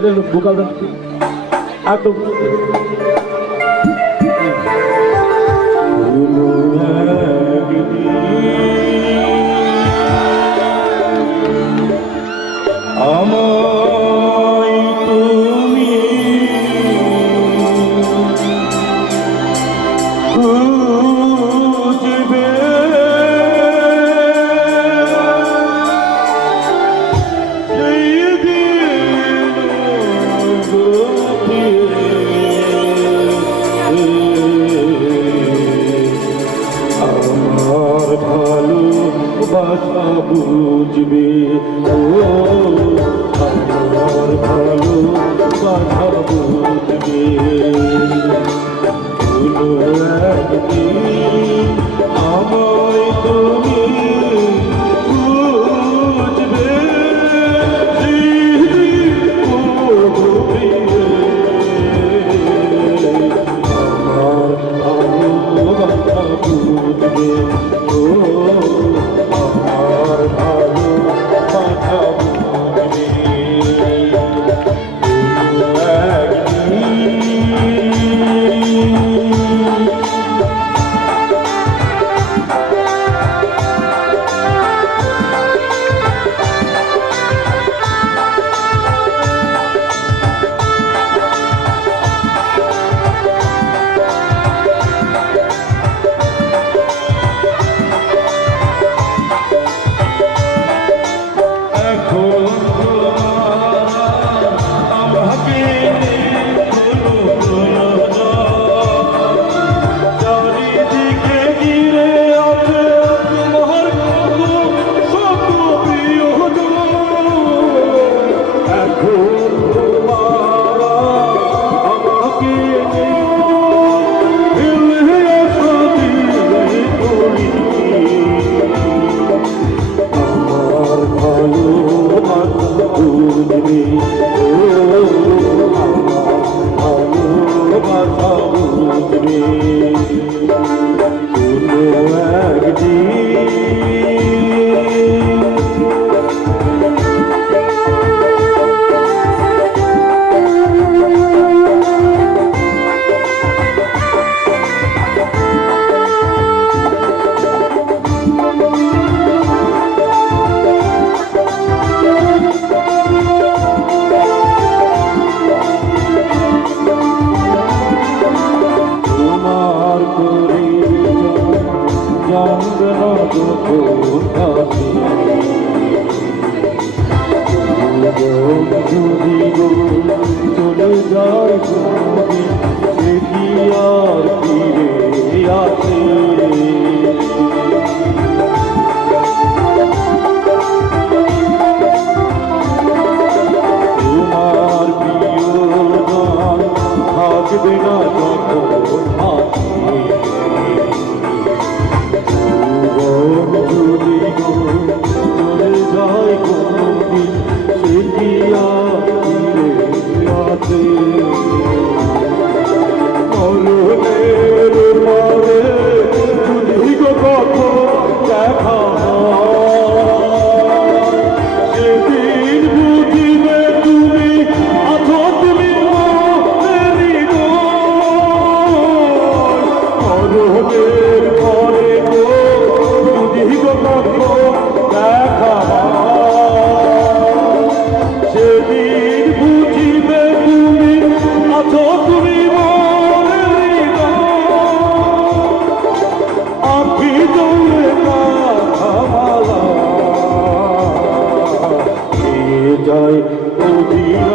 এটা ভোকাল দেন যায় কবিরা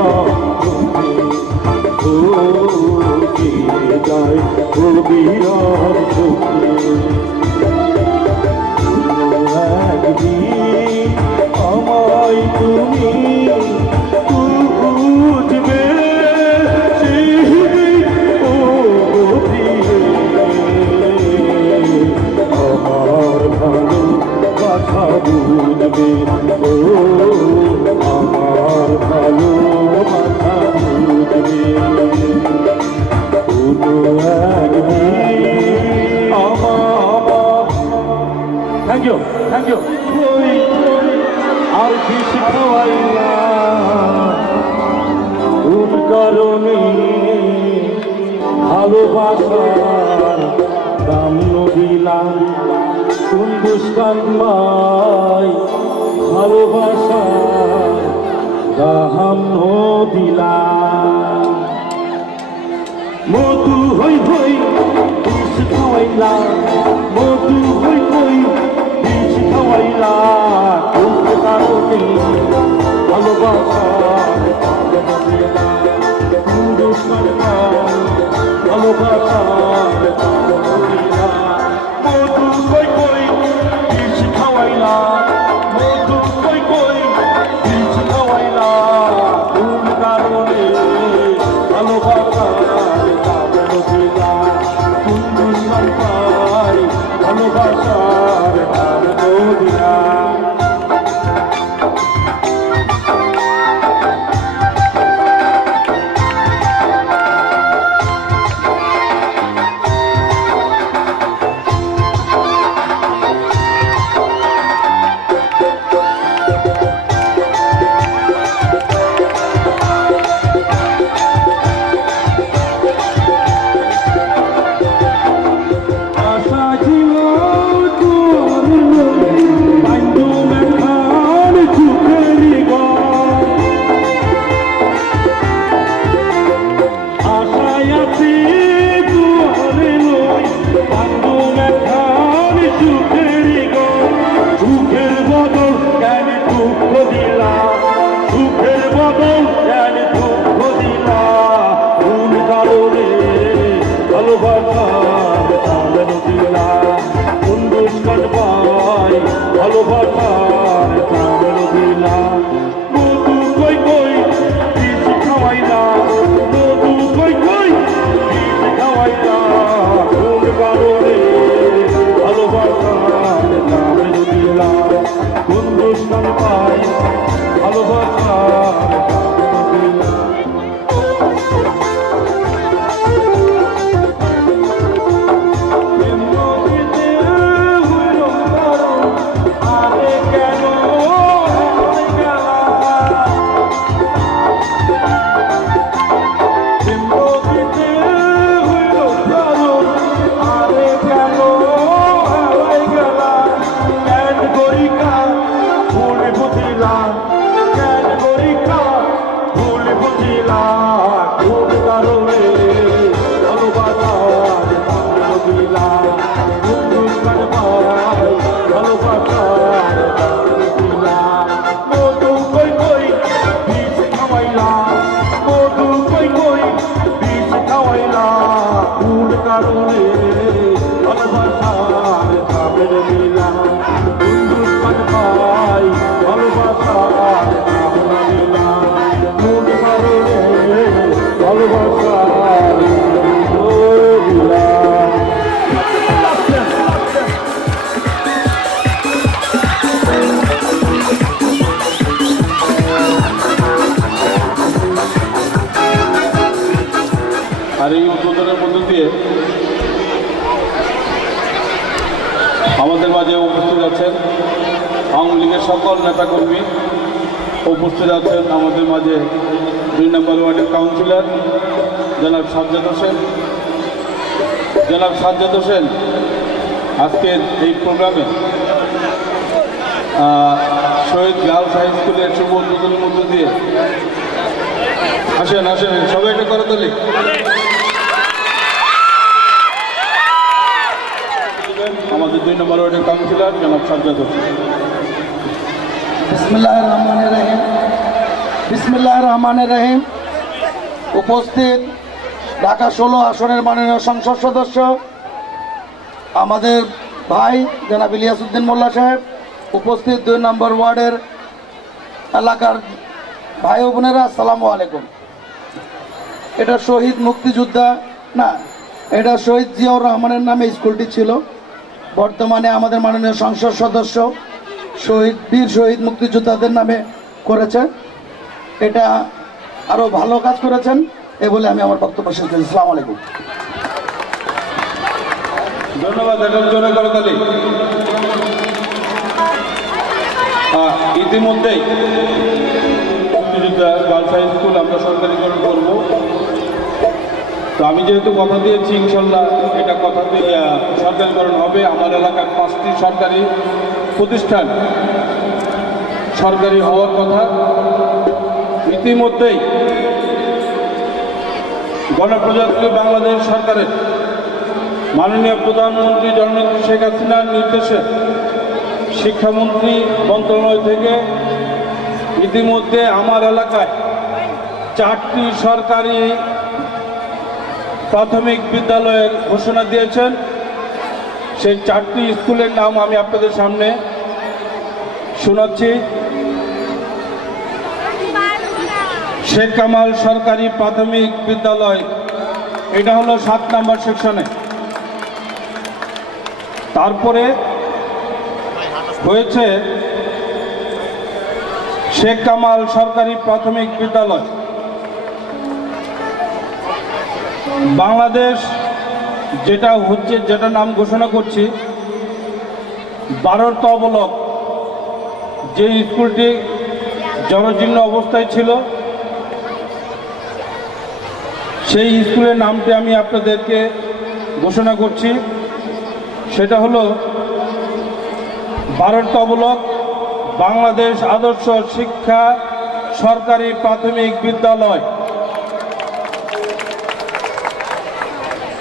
কবিরা যায় কবিরা একদিন আমায় তুমি আর কি শিখাইলা কোন কারণে ভালোবাসার দাম নদিলাম কোন দুষ্কান মাই ভালোবাসার মধু হই হই বিষ খাওয়াইলা, মধু হই হই বিষ খাওয়াইলা কোন কারণে ভালোবাসা ভালোবাসা মধু কই কই খাওয়াইলা। আমাদের দুই নম্বর ওয়ার্ডের কাউন্সিলর জনাব সাজ্জাদ হোসেন। জনাব সাজ্জাদ হোসেন, আজকের এই প্রোগ্রামে শহীদ গার্লস হাই স্কুলের শুভ উদ্বোধনের মধ্য দিয়ে আসেন আসেন, সবাই একটা করে তুলি আমাদের দুই নম্বর ওয়ার্ডের কাউন্সিলর জনাব সাজ্জাদ হোসেন। বিসমিল্লাহ রহমান রহিম। উপস্থিত ঢাকা ষোলো আসনের মাননীয় সংসদ সদস্য, আমাদের ভাই জনাব ইলিয়াসউদ্দিন মোল্লা সাহেব, উপস্থিত দুই নম্বর ওয়ার্ডের এলাকার ভাই ও বোনেরা, আসসালামু আলাইকুম। এটা শহীদ মুক্তিযোদ্ধা, না, এটা শহীদ জিয়াউর রহমানের নামে স্কুলটি ছিল। বর্তমানে আমাদের মাননীয় সংসদ সদস্য শহীদ, বীর শহীদ মুক্তিযোদ্ধাদের নামে করেছে। এটা আরও ভালো কাজ করেছেন এ বলে আমি আমার বক্তব্য শেষ করছি। আসসালামু আলাইকুম। ধন্যবাদ গার্লস হাই স্কুল আমরা সরকারিকরণ করব তো আমি যেহেতু কথা দিয়েছি ইনশাল্লাহ এটা কথা আহ, সরকারিকরণ হবে। আমার এলাকার পাঁচটি সরকারি প্রতিষ্ঠান সরকারি হওয়ার কথা। ইতিমধ্যেই গণপ্রজাতন্ত্রী বাংলাদেশ সরকারের মাননীয় প্রধানমন্ত্রী জননেত্রী শেখ হাসিনার নির্দেশে শিক্ষামন্ত্রী মন্ত্রণালয় থেকে ইতিমধ্যে আমার এলাকায় চারটি সরকারি প্রাথমিক বিদ্যালয়ের ঘোষণা দিয়েছেন। সেই চারটি স্কুলের নাম আমি আপনাদের সামনে শোনাচ্ছি। শেখ কামাল সরকারি প্রাথমিক বিদ্যালয়। এটা হলো সাত নম্বর সেকশনে। তারপরে হয়েছে শেখ কামাল সরকারি প্রাথমিক বিদ্যালয়। বাংলাদেশ যেটা হচ্ছে, যেটা নাম ঘোষণা করছি, বারোর তবলক। যে স্কুলটি জনজীর্ণ অবস্থায় ছিল সেই স্কুলের নামটি আমি আপনাদেরকে ঘোষণা করছি। সেটা হলো ভারত তবলক বাংলাদেশ আদর্শ শিক্ষা সরকারি প্রাথমিক বিদ্যালয়।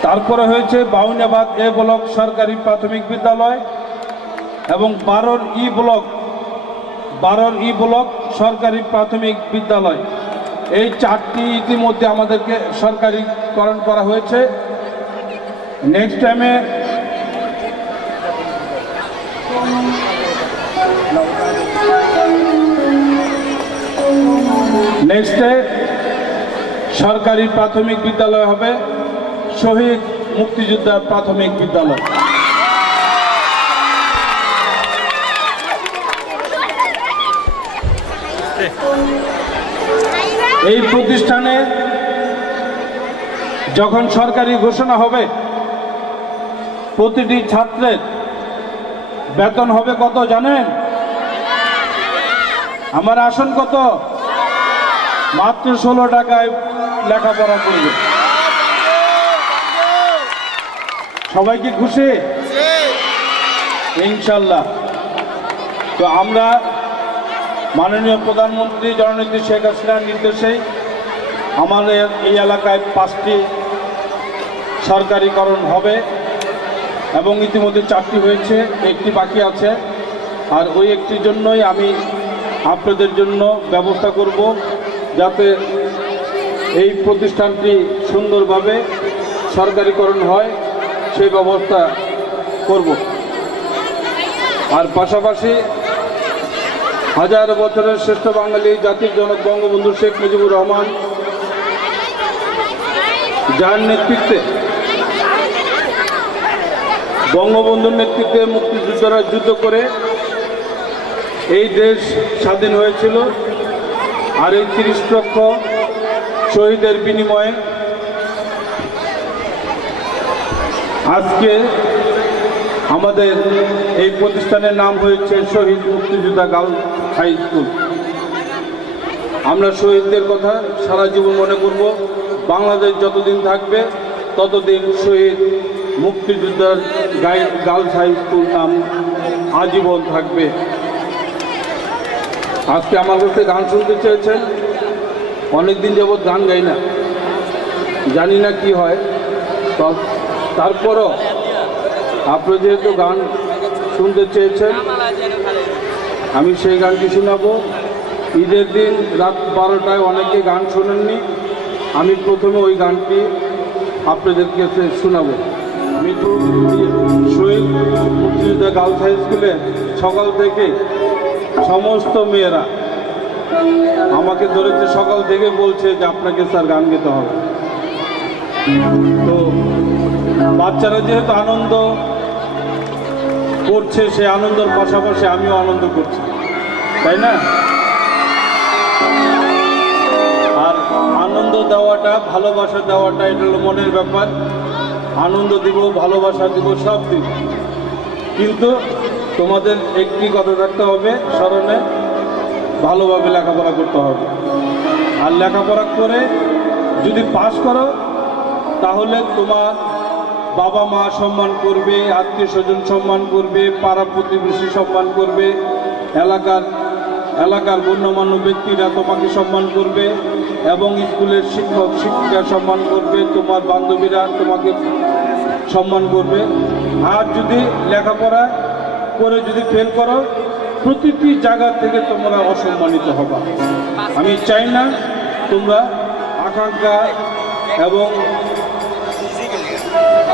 তারপরে হয়েছে বাউনাবাদ এ ব্লক সরকারি প্রাথমিক বিদ্যালয় এবং বারোর ই ব্লক, বারোর ই ব্লক সরকারি প্রাথমিক বিদ্যালয়। এই চারটি ইতিমধ্যে আমাদেরকে সরকারিকরণ করা হয়েছে। নেক্সট টাইমে নেক্সটে সরকারি প্রাথমিক বিদ্যালয় হবে। শহীদ মুক্তিযোদ্ধার প্রাথমিক বিদ্যালয়। এই প্রতিষ্ঠানে যখন সরকারি ঘোষণা হবে প্রতিটি ছাত্রের বেতন হবে কত জানেন? আমার আসন কত? মাত্র ষোলো টাকায় লেখাপড়া করবে। সবাই কি খুশি? ইনশাল্লাহ। তো আমরা মাননীয় প্রধানমন্ত্রী জননেত্রী শেখ হাসিনার নির্দেশেই আমাদের এই এলাকায় পাঁচটি সরকারিকরণ হবে এবং ইতিমধ্যে চারটি হয়েছে, একটি বাকি আছে। আর ওই একটির জন্যই আমি আপনাদের জন্য ব্যবস্থা করব যাতে এই প্রতিষ্ঠানটি সুন্দরভাবে সরকারিকরণ হয়, সেই ব্যবস্থা করব। আর পাশাপাশি হাজার বছরের শ্রেষ্ঠ বাঙালি জাতির জনক বঙ্গবন্ধু শেখ মুজিবুর রহমান যার নেতৃত্বে বঙ্গবন্ধুর নেতৃত্বে মুক্তিযোদ্ধারা যুদ্ধ করে এই দেশ স্বাধীন হয়েছিল। আর এই তিরিশ লক্ষ শহীদের বিনিময়ে আজকে আমাদের এই প্রতিষ্ঠানের নাম হয়েছে শহীদ মুক্তিযোদ্ধা গার্লস হাই স্কুল। আমরা শহীদদের কথা সারা জীবন মনে করব। বাংলাদেশ যতদিন থাকবে, ততদিন শহীদ মুক্তিযোদ্ধার গাই- গার্লস হাই স্কুল নাম আজীবন থাকবে। আজকে আমার কাছে গান শুনতে চেয়েছেন। অনেকদিন যাবৎ গান গাই না। জানি না কি হয়। তারপরও আপনি যেহেতু গান শুনতে চেয়েছেন আমি সেই গানটি শোনাবো। ঈদের দিন রাত বারোটায় অনেকে গান শোনেননি। আমি প্রথমে ওই গানটি আপনাদের কাছে শোনাবো। মিরপুর শহীদ মুক্তিযোদ্ধা গার্লস হাই স্কুলে সকাল থেকে সমস্ত মেয়েরা আমাকে ধরেছে, সকাল থেকে বলছে যে আপনাকে স্যার গান গেতে হবে। তো বাচ্চারা যেহেতু আনন্দ করছে, সে আনন্দের পাশাপাশি আমিও আনন্দ করছি। তাই না? আর আনন্দ দেওয়াটা, ভালোবাসা দেওয়াটা, এটা হলো মনের ব্যাপার। আনন্দ দিব, ভালোবাসা দিব, সব দিব। কিন্তু তোমাদের একটি কথা থাকতে হবে, স্মরণে। ভালোভাবে লেখাপড়া করতে হবে। আর লেখাপড়া করে যদি পাশ করো, তাহলে তোমার বাবা মা সম্মান করবে, আত্মীয় স্বজন সম্মান করবে, পাড়া প্রতিবেশী সম্মান করবে, এলাকার এলাকার গণ্যমান্য ব্যক্তিরা তোমাকে সম্মান করবে এবং স্কুলের শিক্ষক, শিক্ষিকা সম্মান করবে, তোমার বান্ধবীরা তোমাকে সম্মান করবে। আর যদি লেখাপড়া করে যদি ফেল করো, প্রতিটি জায়গা থেকে তোমরা অসম্মানিত হবা। আমি চাই না তোমরা আকাঙ্ক্ষা এবং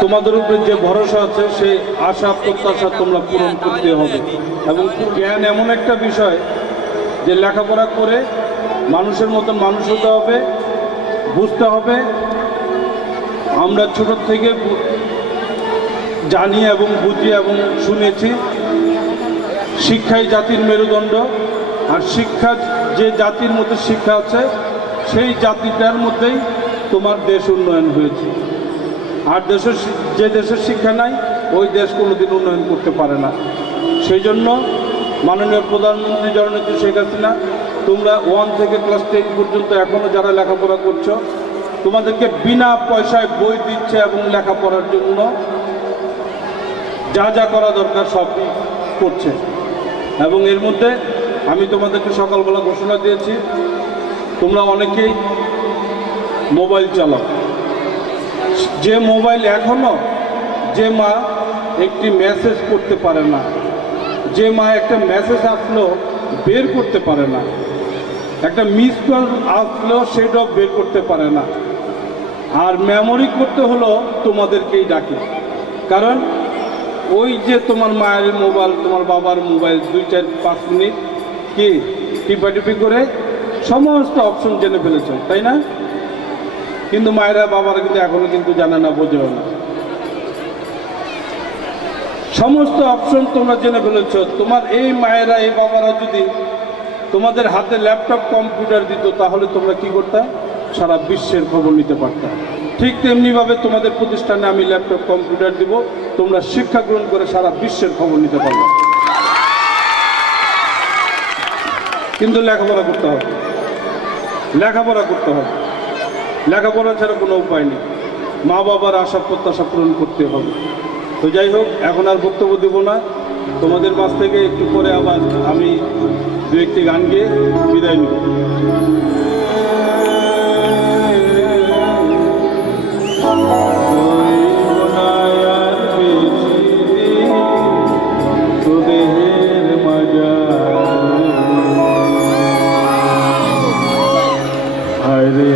তোমাদের উপরে যে ভরসা আছে, সেই আশা, প্রত্যাশা তোমরা পূরণ করতে হবে। এবং জ্ঞান এমন একটা বিষয় যে লেখাপড়া করে মানুষের মতন মানুষ হতে হবে, বুঝতে হবে। আমরা ছোট থেকে জানি এবং বুঝি এবং শুনেছি, শিক্ষাই জাতির মেরুদণ্ড। আর শিক্ষা, যে জাতির মধ্যে শিক্ষা আছে, সেই জাতিটার মধ্যেই তোমার দেশ উন্নয়ন হয়েছে। আর দেশের যে দেশের শিক্ষা নাই, ওই দেশ কোনোদিন উন্নয়ন করতে পারে না। সেই জন্য মাননীয় প্রধানমন্ত্রী জননেত্রী শেখ হাসিনা, তোমরা ওয়ান থেকে ক্লাস টেন পর্যন্ত এখনও যারা লেখাপড়া করছ, তোমাদেরকে বিনা পয়সায় বই দিচ্ছে এবং লেখাপড়ার জন্য যা যা করা দরকার সবই করছে। এবং এর মধ্যে আমি তোমাদেরকে সকালবেলা ঘোষণা দিয়েছি, তোমরা অনেকেই মোবাইল চালাও। যে মোবাইল এখনও যে মা একটি মেসেজ করতে পারে না যে মা একটা মেসেজ আসলো, বের করতে পারে না। একটা মিস কল আসলেও সেটাও বের করতে পারে না। আর মেমোরি করতে হলো, তোমাদেরকেই ডাকে। কারণ ওই যে তোমার মায়ের মোবাইল তোমার বাবার মোবাইল দুই চার পাঁচ মিনিট, কি টিপাটিপি করে সমস্ত অপশন জেনে ফেলেছ, তাই না? কিন্তু মায়েরা, বাবারা কিন্তু এখনও কিন্তু জানে না, বোঝেও না। সমস্ত অপশন তোমরা জেনে ফেলেছ। তোমার এই মায়েরা, এই বাবারা যদি তোমাদের হাতে ল্যাপটপ কম্পিউটার দিত, তাহলে তোমরা কি করতাম সারা বিশ্বের খবর নিতে পারতাম ঠিক তেমনিভাবে তোমাদের প্রতিষ্ঠানে আমি ল্যাপটপ কম্পিউটার দিব। তোমরা শিক্ষা গ্রহণ করে সারা বিশ্বের খবর নিতে পারবে। কিন্তু লেখাপড়া করতে হবে। লেখাপড়া করতে হবে। লেখাপড়া ছাড়া কোনো উপায় নেই। মা বাবার আশা প্রত্যাশা পূরণ করতে হবে। তো যাই হোক, এখন আর বক্তব্য দেব না। তোমাদের কাছ থেকে একটু পরে আবার আমি দু একটি গান গিয়ে বিদায় নেব। हरे